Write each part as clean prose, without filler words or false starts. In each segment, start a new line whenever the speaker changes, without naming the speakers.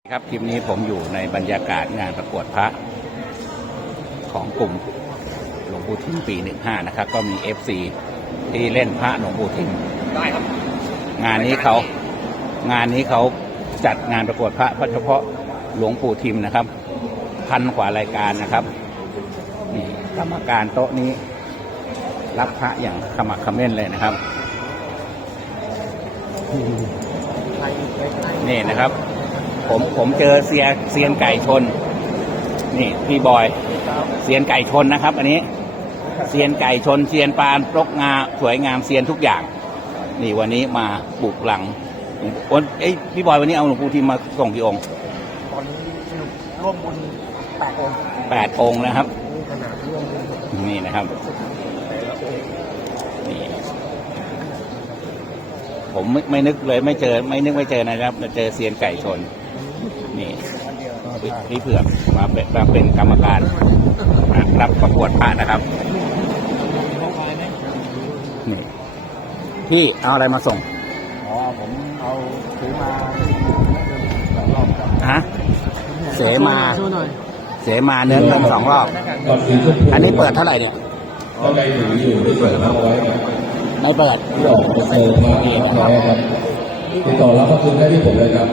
ครับคลิปนี้ผมอยู่ในบรรยากาศงานประกวดพระของกลุ่มหลวงปู่ทิมปี15นะครับก็มี FC ที่เล่นพระหลวงปู่ทิมได้ครับงานนี้เขาจัดงานประกวดพระเฉพาะหลวงปู่ทิมนะครับ1,000 กว่ารายการนะครับนี่กรรมการโต๊ะนี้รับพระอย่างขมักเขม้นเลยนะครับนี่นะครับผมเจอเซียนไก่ชนนี่พี่บอยเซียนไก่ชนนะครับอันนี้เซียนไก่ชนเซียนปานรกงาสวยงามเซียนทุกอย่างนี่วันนี้มาบุกหลังพี่บอยวันนี้เอาหลวงปู่ทิมมาส่งกี่องค์
ตอนนี้ร่วมบุญ8 องค์
8 องค์นะครับนี่นะครับนี่ผมไม่นึกเลยไม่เจอนะครับเจอเซียนไก่ชนนี่พี่เผือกมาเป็นกรรมการรับประกวดพระนะครับนี่พี่เอาอะไรมาส่ง
ผมเอาซื้อมา
ฮะเสมาเนื้อเงิน2 รอบอันนี้เปิดเท่าไหร่เนี่ย
ก็ได้ถืออยู่ที่เปิดเอาไว้
ไม่เปิด
เปิดมาเองนะครับติดต่อรับก็คืนได้ที่ผมเลยครับ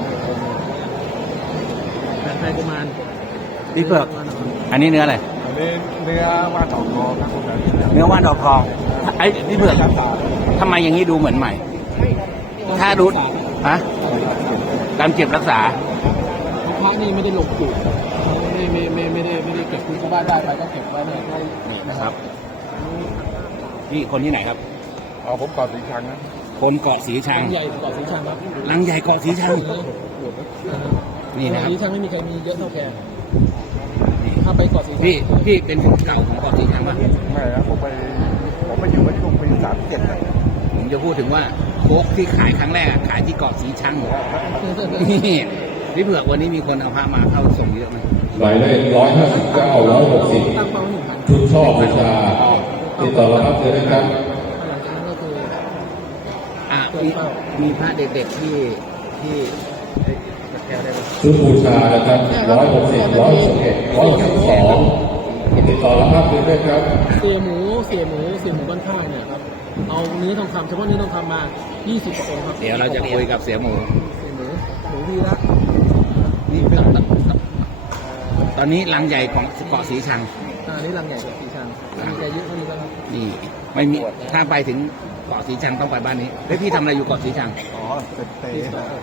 ไทยกุมาร
พี่เผือกอันนี้เนื้ออะไร
เนื้อว่านดอกทองครับ
เนื้อว่านดอกทองไอ้พี่เผือกทำไมอย่างนี้ดูเหมือนใหม่ถ้าดูฮะการเก็บรักษา
พระนี่ไม่ได้ลงจุดไม่ได้เก็บคือชาวบ้านได้ไปก็เก็บไว้เลย
นี่นะครับนี่คนที่ไหนครับ
ผมเกาะสีชังนะ
คนเกาะสีชัง
ใหญ่เกาะสีชังครับ
ลังใหญ่เกาะสีชังนี่นะครับ
สีชังไม่มีใครมีเยอะเท่าแกถ้าไปเกาะสีชัง
พี่เป็นคนเก่าของเกาะสีชังป่ะ
ไม่ครับผมไปอยู่มาช่วงปี37นะ
ผมจะพูดถึงว่าโค้กที่ขายครั้งแรกขายที่เกาะสีชังนี่พี่เผือกวันนี้มีคนเอาพามาเข้าส่งเยอะไหม
หมายเลข159 160ชุดช่อบูชาติดต่อรับเจอได้ครับ
มีพระเด็กๆที่
ชุดบูชานะครับ160 161 162ติดต่อรับเจอได้ครับ
เสียหมูบ้านข้างเนี่ยครับเอาเนื้อทองคำเฉพาะเนื้อทองคำมา20 องค์ครับ
เดี๋ยวเราจะคุยกับเสียหมู
ดีละ
นี่ตอนนี้ลังใหญ่ของเกาะสีชัง
นี่ลังใหญ่เกาะสีชังมีใจเยอะมีครับ
นี่ไม่มีถ้าไปถึงเกาะสีชังต้องไปบ้านนี้แล้วพี่ทำอะไรอยู่เกาะสีชัง
เต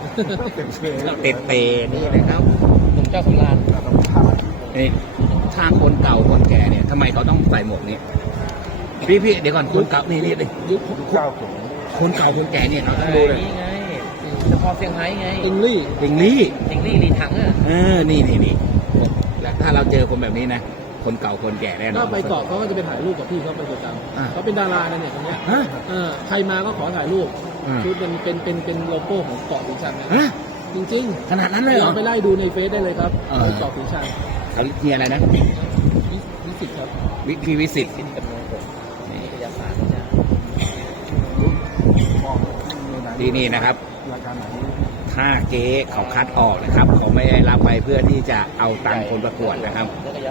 ะนี่นะครับ
หนุ่มเจ้าสำราญ
นี่ถ้าคนเก่าคนแก่เนี่ยทำไมเขาต้องใส่หมวกนี้พี่เดี๋ยวก่อนคนเก่านี่
ยุคเก่า
คนเก่าคนแก่เนี่ยเขาต้องดูเลย
ไงเฉพาะเซี่ยงไฮ้ไงติงลี่ลีถัง
นี่แล้วถ้าเราเจอคนแบบนี้นะคนเก่าคนแก่แน่นอน
ถ้าไปเกาะเขาก็จะไปถ่ายรูปกับพี่เขาเป็นประจำเขาเป็นดาราเนี่ยคนนี้ใครมาก็ขอถ่ายรูปคือเป็นโลโก้ของเกาะสีชังนะจริง
ๆขนาดนั้นเลยเหรอ
ไปไล่ดูในเฟซได้เลยครับเกาะสีชัง
เขามีอะไรนะ
วิสิตครับ
วิสิตที่นี่นะครับถ้าเก๊เขาคัดออกนะครับเขาไม่ได้รับไปเพื่อที่จะเอาตังค์คนประกวดนะครับ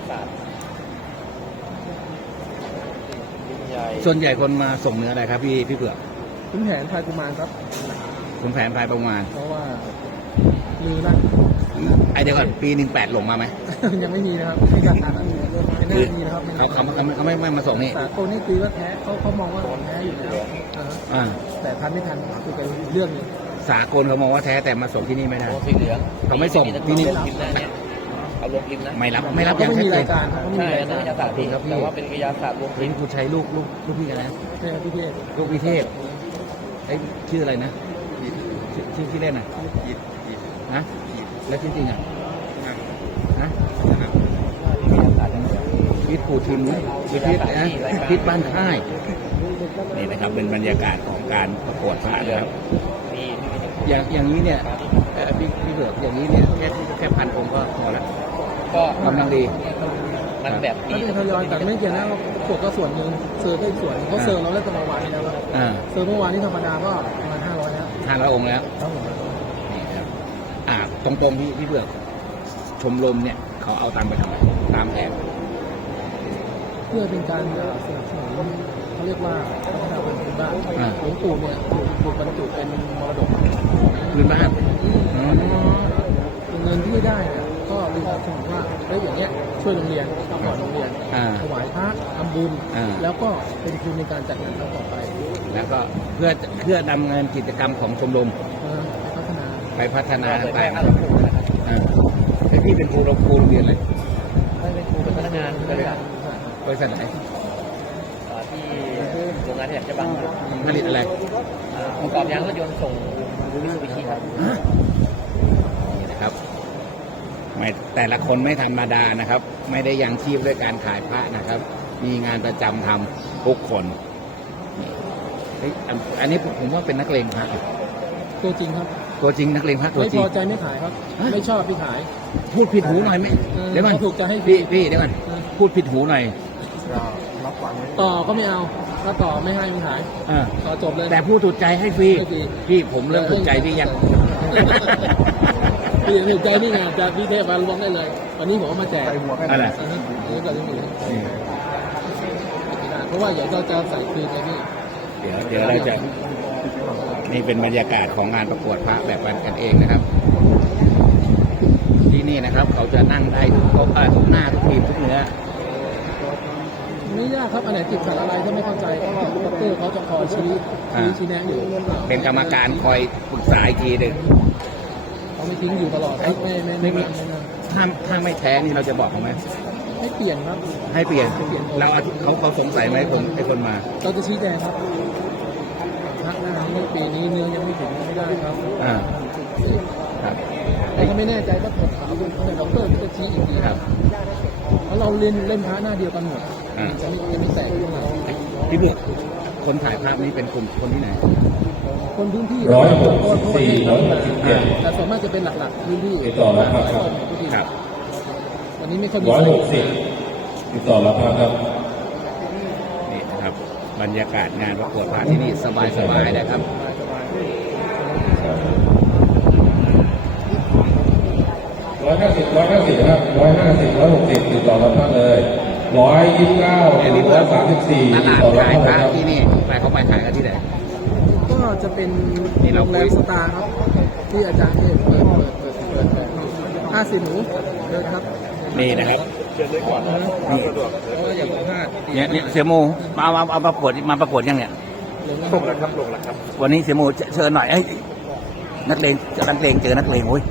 ส่วนใหญ่คนมาส่งเนื้ออะไรครับพี่เผือก
ขุนแผนพายกุมารครับ
ขุนแผนพายกุมาร
เพราะว่าลือนะ
เดี๋ยวก่อนปี18หลงมาไหม
ยังไม่มีนะครับไม่จัดการนั้นไม่มีนะครับ
เขาไม่มาส่งนี่
แต่คนนี้คือว่าแท้เขามองว่าแท้อยู่แล้วแต่ทันไม่ทันคือเป็นเรื่องนี้
สากลเขามองว่าแท้แต่มาส่งที่นี่ไม่ได้
สีเหลือง
เขาไม่ส่งที่นี่
เอาลงพิมพ์นะ
ไม่รับ
อย่างชัดเจนใช่เป็นวิทยาศาสตร์แต่ว่าเป็นวิทยาศาสตร์ลงพิมพ์
คุณใช้ลูกพี่กันนะลูกพิเทพชื่ออะไรนะชื่อเล่นนะนะแล้วจริงๆนะพิษปูทิมพิษบ้านค่ายนี่นะครับเป็นบรรยากาศของการประกวดพระนะครับอย่างนี้เนี่ยพี่เบิกอย่างนี้เนี่ยแค่1,000 องค์ก็พอแล้ว
ก็
กำลังดี
มันแบบนี้ทยอยแต่ไม่เกี่ยวนะประกวดก็ส่วนหนึ่งเซอร์ได้ส่วนเขาเซอร์เราเล่นกันเมื่อวานนี้แล้วเซอร์เมื่อวานนี้ธรรมดาก็ประมาณ500 แล้ว
500 องค์แล้วนี่ครับตรงๆพี่เบือกชมรมเนี่ยเขาเอาตังค์ไปทำอะไรตามแผน
เพื่อเป็นการสนับสนุนเขาเรียกว่าพัฒนาพื้นบ้านหลวงปู่เนี่ยถูกบรรจุเป็นมรดก
พื้นบ้าน
เงินที่ได้เนี่ยก็เป็นการสนับสนุนว่าได้อย่างเงี้ยช่วยโรงเรียนซัพพอร์ตโรงเรียนถวายพระทำบุญแล้วก็เป็นทุนในการจัดงานครั้งต่อไป
แล้วก็เพื่อดำเนินกิจกรรมของชมรม ไปพัฒนาต่างๆแต่พี่เป็นครูโรงเรียนเลย
ไม่เป็นครูเป็นพนักงานบริษัท
บริษัทไหน
ที่โรงงานที่อยากจะบังครับ
ผลิตอะไร
ประกอบยางรถยนต์ส่งมิตซูบิชิครับ
นี่นะครับไม่แต่ละคนไม่ธรรมดานะครับ ไม่ได้ยังชีพด้วยการขายพระนะครับ มีงานประจำทำทุกคนนี่เฮ้ยอันนี้ผมว่าเป็นนักเลงพระ
ตัวจริงครับ
ตัวจริงนักเลงพระตัว
ไม่
จริ
พ
ง
อใจไม่ขายครับ ไม่ชอบพี่ขาย
พูดผิดหูหน่อยไหมเดี๋ยวก่อน
ถูกจะให้
พี่เดี๋ยวก่อนพูดผิดหูหน่อย
ต่อก็ไม่เอาถ้าต่อไม่ให้ไม่ขาย
อ่า
ต่อจบเลย
แต่พูดถูกใจให้ฟรี
ให้ฟรี
พี่ผมเริ่มถูกใจพี่ยัง
พี่ถูกใจนี่ไงจะพี่เทพมาล้วงได้เลย วันนี้ผมเอามาแจก
อะไร
นี่ก็จะมีเพราะว่าอยากจะใส่คืนในนี่
เดี๋ยวเราจะนี่เป็นบรรยากาศของงานประกวดพระแบบกันเองนะครับ ที่นี่นะครับ เขาจะนั่งได้ทุกโต๊ะทุกหน้าทุกทีมทุกเนื้อ
ไม่ยากครับอันไหนติดขัดอะไรถ้าไม่เข้าใจก็ดรเขาจะคอยชี้แนะอยู่
เป็นกรรมการคอยปรึกษาอีกทีหนึ่ง
เขาไม่ทิ้งอยู่ตลอดครับไม่มี
ถ้าไม่แท้นี่เราจะบอกเขาไหม
ให้เปลี่ยนครับ
ให้เปลี่ยนเราเขาสงสัยไหมไอ้คนมา
เราจะชี้แจงครับพักหน้านี้ปีนี้เนื้อยังไม่ถึงไม่ได้ครับ
ครับ
แต่ก็ไม่แน่ใจว่าผมถามเป็นดรจะชี้อีกที
ครับ
เพราะเราเล่นพระหน้าเดียวกันหมดจะไม่แตกขึ้นมา
พี่เบือกคนถ่ายภาพนี้เป็นคนที่ไหน
คนพื้นที่
164
แต่ส่วนมากจะเป็นหลักๆพื้นที่
ติดต่อแล้วครับ
ครับ
วันนี้ไม่ค่อยมี
160ติดต่อแล้วครับ
นี่นะครับบรรยากาศงานประกวดพระที่นี่สบายๆนะครับ
150ครับ150ติดต่อรับเลย129
อันนี้
134
ต
ติด
ลาด
ต่อรับ
ขายพ
ค
ระ
รับ
ที่นี่ไปเขาไปขายกันที่ไหน
ก็จะเป็น
นี่เรา
โรงแรมสตาร์ครับ ที่อาจารย์เทพเปิด50 หนูเดินครับ
นี่นะครับ
เพราะว่าอย่าพลาด
เนี่ยเสียโมเอาประกวดยังเนี่ย
ลงแล้วครับ
วันนี้เสียโมเชิญหน่อยนักเลงเจอนักเลงโอ้ย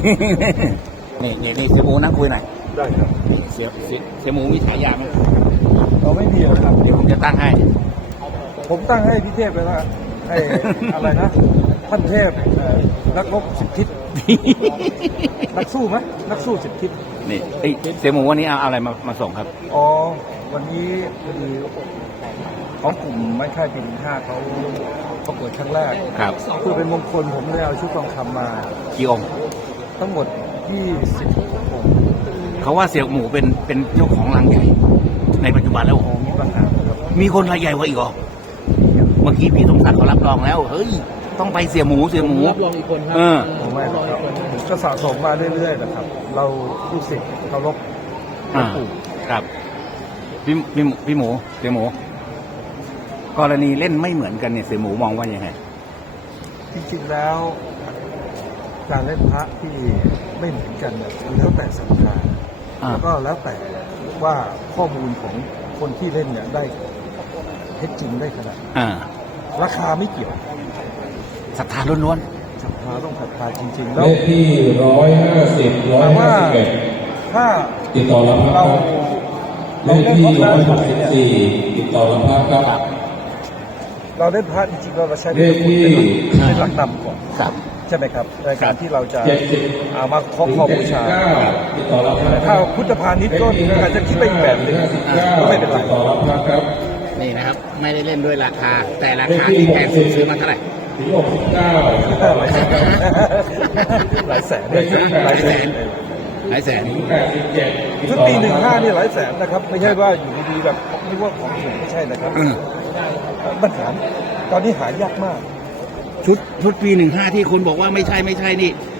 นี่เสียโมนั่งคุยหน่อย
ได้ครับ
นี่เสียโมมีฉายาไหม
เราไม่มีครับ
เดี๋ยวผมจะตั้งให้
ผมตั้งให้พี่เทพไปแล้วให้ อะไรนะ ท่านเทพนักรบ10 ทิศ นักสู้ไหมนักสู้10 ทิศ
นี่เสียโมวันนี้เอาอะไรมาส่งครับ
อ๋อ วันนี้พอดีของกลุ่มไม้ค่ายปี15เขาประกวดครั้งแรก
ครับ
เพื่อเป็นมงคลผมเลยเอาชุดทองคำมา
กี่องค์
ทั้งหมด20 องค์
เขาว่าเสียหมูเป็นเจ้าของรังใหญ่ในปัจจุบันแล้ว
อ๋อมีปัญหาครับ
มีคนรายใหญ่กว่าอีกเหรอเมื่อกี้พี่สมศักดิ์เขารับรองแล้วเฮ้ยต้องไปเสียหมู
รับรองอีกคนครั
ผมไม่หรอกครับผมก็สะสมมาเรื่อยๆนะครับ เราลูกศิษย์เคารพหลวงปู่
ครับพี่หมูเสียหมู กรณีเล่นไม่เหมือนกันเนี่ยเสียหมูมองว่ายังไง
จริงๆแล้ว การเล่นพระที่ไม่เหมือนกันเนี่ยมันแล้วแต่ศรัทธา แล้วก็แล้วแต่ว่าข้อมูลของคนที่เล่นเนี่ยได้เท็จจริงได้ขนาดไหนราคาไม่เกี่ยว
ศรัทธาล้วน
ศรัทธาต้องศรัทธาจริงๆ
เล
แล้ว
ขที่150
ถามว่า
151
ถ้า
ติดต่อรับค
เรา
รับเลขที่164ติดต่อรับครับ
เราเล่นพระจริงๆเราใช้
เลขที่
เป็นหลักนำก่อน
ๆครับ
ใช่ไหมครับในการที่เราจะ
70
เอามาคล้องคอบูชา
ติดต่อรับ
ถ้าพุทธพาณิชย์ก็อาจจะคิดไปอีกแบบหนึ่งก็ไม่เป็นไร
ติดต่อรับครับ
นี่นะครับ ไม่ได้เล่นด้วยราคา แต่ราคาที่แพงสุดซื้อมาเท่าไหร่
ถึง69
หลายแสนเลยหลายแสน
หลายแสน
87
ชุดปี15นี่หลายแสนนะครับ ไม่ใช่ว่าอยู่ดีๆแบบนึกว่าของถูกไม่ใช่นะครับมันหาตอนนี้หายากมาก
ชุดปี15ที่คุณบอกว่าไม่ใช่นี่
ผ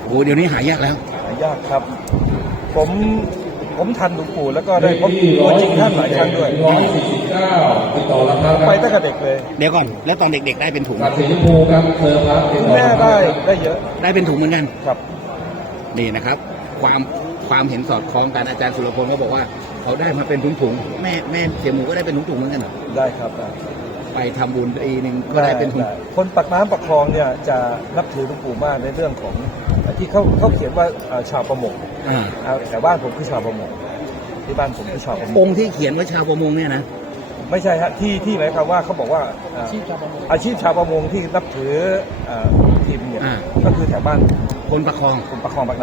โอ้เดี๋ยวนี้หายากแล้ว
หายากครับ ผมทันหลวงปู่แล้วก็ได้พบตัวจริงท่านหลายครั้งด้วย
149ติดต่อรับครับ
ไปตั้งแต่เด็กเลย
เดี๋ยวก่อน แล้วตอนเด็กๆได้เป็นถุง
ตัดสีชมพูครับเซอร์พัสติดต่อ
แม่
รับ
ได้เยอะ
ได้เป็นถุงเหมือนกัน
ครับ
นี่นะครับ ความเห็นสอดคล้องกันอาจารย์สุรพลก็บอกว่าเขาได้มาเป็นถุงๆแม่เสียหมูก็ได้เป็นถุงๆเหมือนกันเหรอ
ได้ครับได้
ไปทำบุญปีหนึ่งก็ได้เป็นถุง
คนปากน้ำปากคลองเนี่ยจะนับถือหลวงปู่มากในเรื่องของที่เขาเขียนว่าชาวประมง
อ่า
แต่บ้านผมคือชาวประมงที่บ้านผมคือชาวประม
อง งค์ที่เขียนว่าชาวประมงเนี่ยนะ
ไม่ใช่ฮะที่หมายความว่าเขาบอกว่า
ชีพชาวประมง
อาชีพชาวประมงที่นับถือทีมเนี่ยก็คือแถวบ้าน
คนประคอง
ผมประคองปากน้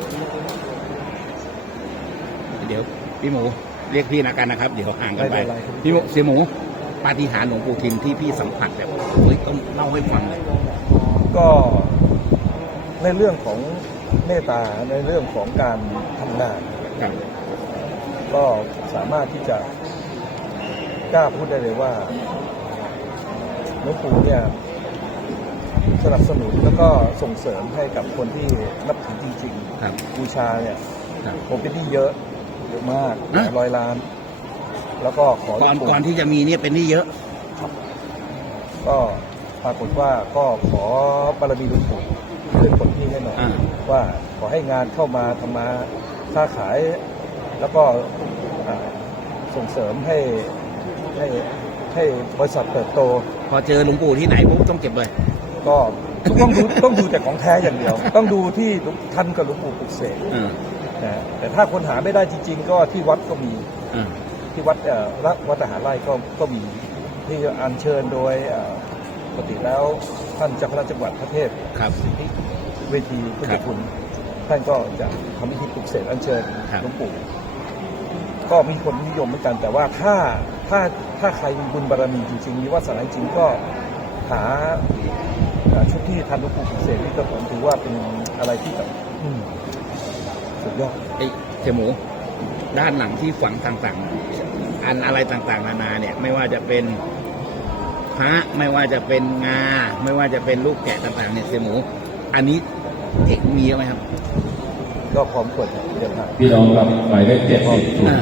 เดี๋ยวพี่หมูเรียกพี่นะกันนะครับ เดี๋ยวห่าง
ำ
กันไป
ไม่เป็นไรครับ
พี่หมูเสียหมูปาฏิหาริย์หลวงปู่ทิมที่พี่สัมผัสแบบเฮ้ยต้องเล่าให้ฟังเลย
ก็ในเรื่องของเมตตาในเรื่องของการทำงาน
ครับ
ก็สามารถที่จะกล้าพูดได้เลยว่าหลวงปู่เนี่ยสนับสนุนแล้วก็ส่งเสริมให้กับคนที่นับถือจริง
ครับ
ๆบูชาเนี่ย
ครับ
ผมเป็นหนี้เยอะมาก
นะ
100 ล้าน แล้วก็ขอหลวงปู่
ก่อนที่จะมีเนี่ยเป็นหนี่เยอะ
ก็ปรากฏว่าก็ขอบารมีหลวงปู่ขึ้นผลที่ให้หน่อย
อ่า
ว่าขอให้งานเข้ามาทำมาค้าขาย แล้วก็ส่งเสริมให้บริษัทเติบโต
พอเจอหลวงปู่ที่ไหนปุ๊บต้องเก็บเลย
ก็ต้องดูแต่ของแท้อย่างเดียว ต้องดูที่ท่านกับหลวงปู่ปลุกเสก
อ่า
นะแต่ถ้าคนหาไม่ได้จริง ๆ ก็ที่วัดก็มี
อ่า
ที่วัดทหารไร่ก็มีที่อัญเชิญโดยปกติแล้วท่านเจ้าคณะจังหวัดพระเทพ
ครับ
สิทธิเวทีพุท
ครั
ธ
บ
คุณท่านก็จะทำพิธีปลุกเสกอัญเชิญ
ครับ
หลวงปู่ก็มีคนนิยมเหมือนกัน แต่ว่าถ้าใครมีบุญบารมีจริงๆมีวาสนาจริงก็หาชุดที่ทันหลวงปู่ปลุกเสกนี่ก็ผมถือว่าเป็นอะไรที่แบบสุดยอด
ไอ้เสียหมูด้านหลังที่ฝังต่างๆ อันอะไรต่างๆนานาเนี่ย ไม่ว่าจะเป็นพระไม่ว่าจะเป็นงา ไม่ว่าจะเป็นลูกแกะต่างๆเนี่ยเสียหมู อันนี้เอกมีไหมครับ
ก็พร้อมกดเดี๋ยวครับ
พี่น้องครับหมายเลข70ถึง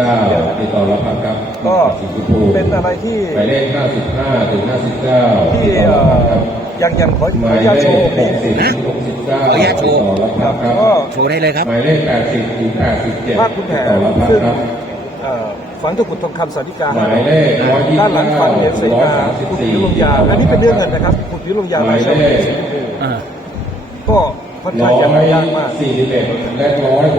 79ติดต่อรับครับ
ก็
สีชมพู
เป็นอะไรที่
หมายเลข55ถึง59
ที่
ติดต่อรับครับ
ยังขอ
ห
อ
มาย
นุ
เล
ญาตโช
ข
ว์นี้
60ถึง69
ขออนุญาตโช
ติด
ว์
ต่อรับครับ
ก็
โชว์ได้เลยครับ
หมายเลข80ถึง87
ภาพคุณแผ
ติด
น
ต่อรับ
ซึ่ง
ครับ
ฝังตะกรุดทองคำสาธิกา
หมายเลข129
ด้านหลังฝังเหรียญเสกาขุดผิวลงยาอันนี้เป็นเรื่องเงินนะครับขุดผิวลงยา
หมายเลข
อ่า
ก็ค่อนข้างจะยากมาก
141และ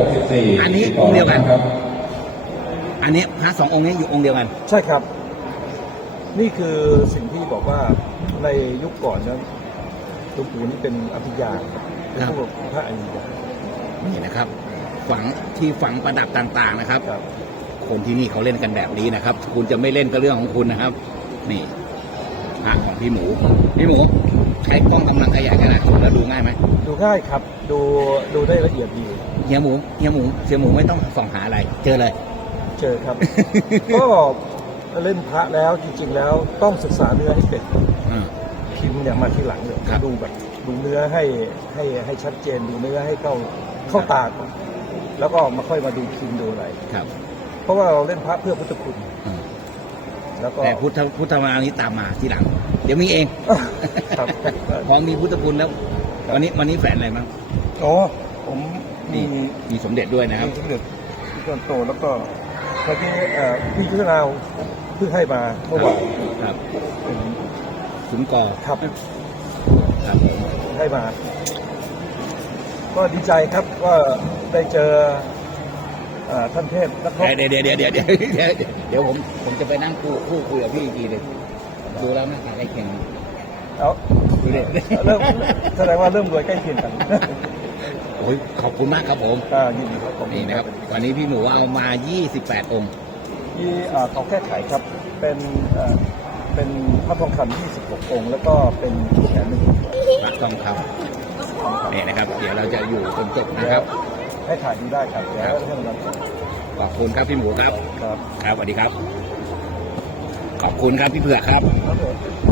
164
อันนี้องค์เดียวกัน
ครับ
อันนี้พระสององค์นี้อยู่องค์เดียวกัน
ใช่ครับ นี่คือสิ่งที่บอกว่าในยุคก่อนนั้นหลวงปู่นี่เป็นอภิญาเป็นผู้พระอภิญา
นี่นะครับ ฝังที่ฝังประดับต่างๆนะครับ
ครับ
คนที่นี่เขาเล่นกันแบบนี้นะครับ คุณจะไม่เล่นก็เรื่องของคุณนะครับ นี่พระของพี่หมู พี่หมูใช้กล้องกำลังขยายขนาดสูงแล้วดูง่ายไหม
ดูง่ายครับ ดูได้ละเอียดดี
เฮียหมูเสียหมูไม่ต้องส่องหาอะไร เจอเลย
เจอครับ ก็เล่นพระแล้วจริงๆแล้วต้องศึกษาเนื้อให้เป็น
อ่า
พิมพ์เนี่ยมาทีหลังเลย
ครับ
ดูแบบดูเนื้อให้ชัดเจนดูเนื้อให้เข้าตาก่อนแล้วก็มาค่อยมาดูพิมพ์ดูอะไร
ครับ
เพราะว่าเราเล่นพระเพื่อพุทธคุณ
อืม
แล้วก็
แต่พุทธมานี้ตามมาทีหลัง เดี๋ยวมีเอง
ครับ
พอมีพุทธคุณแล้ว วันนี้แฝนอะไรมั้ง
อ๋อผมมี
มีสมเด็จด้วยนะครับ
มีสมเด็จที่ต้นโตแล้วก็เมื่อกี้พี่ยุทธนาวเพิ่งให้มาเมื่อวาน
ครับ
เป็น
ขุนกอ
ครับ
ครับผม
ให้มา ก็ดีใจครับก็ได้เจอท่านเทพนักรบ
เดี๋ยวผมจะไปนั่งคู่คุยกับพี่อีกทีหนึงดูแล้วหน้าตาใกล้เคียง
เอา
ดูดิ
เริ่มแสดงว่าเริ่มรวยใกล้เคียงกัน
โอ้ยขอบคุณมากครับผม
ก็ยินดีครับผม
นี่นะครับ วันนี้พี่หมูเอามา 28 องค์
ที่เขาแก้ไขครับเป็นพระทองคำ26 องค์ แล้วก็เป็นชุดแขนหนึ่ง
รักต้องครับนี่นะครับ เดี๋ยวเราจะอยู่จนจบนะ
เดี๋
ค
ย
รั
ว
บ
ให้ถ่ายดูได้ครับเดี๋ยวให้มัน
ขอบคุณครับพี่หมูครับ
ครับ
ครับสวัสดีครับ ขอบคุณครับพี่เผือกครับ
ครับผม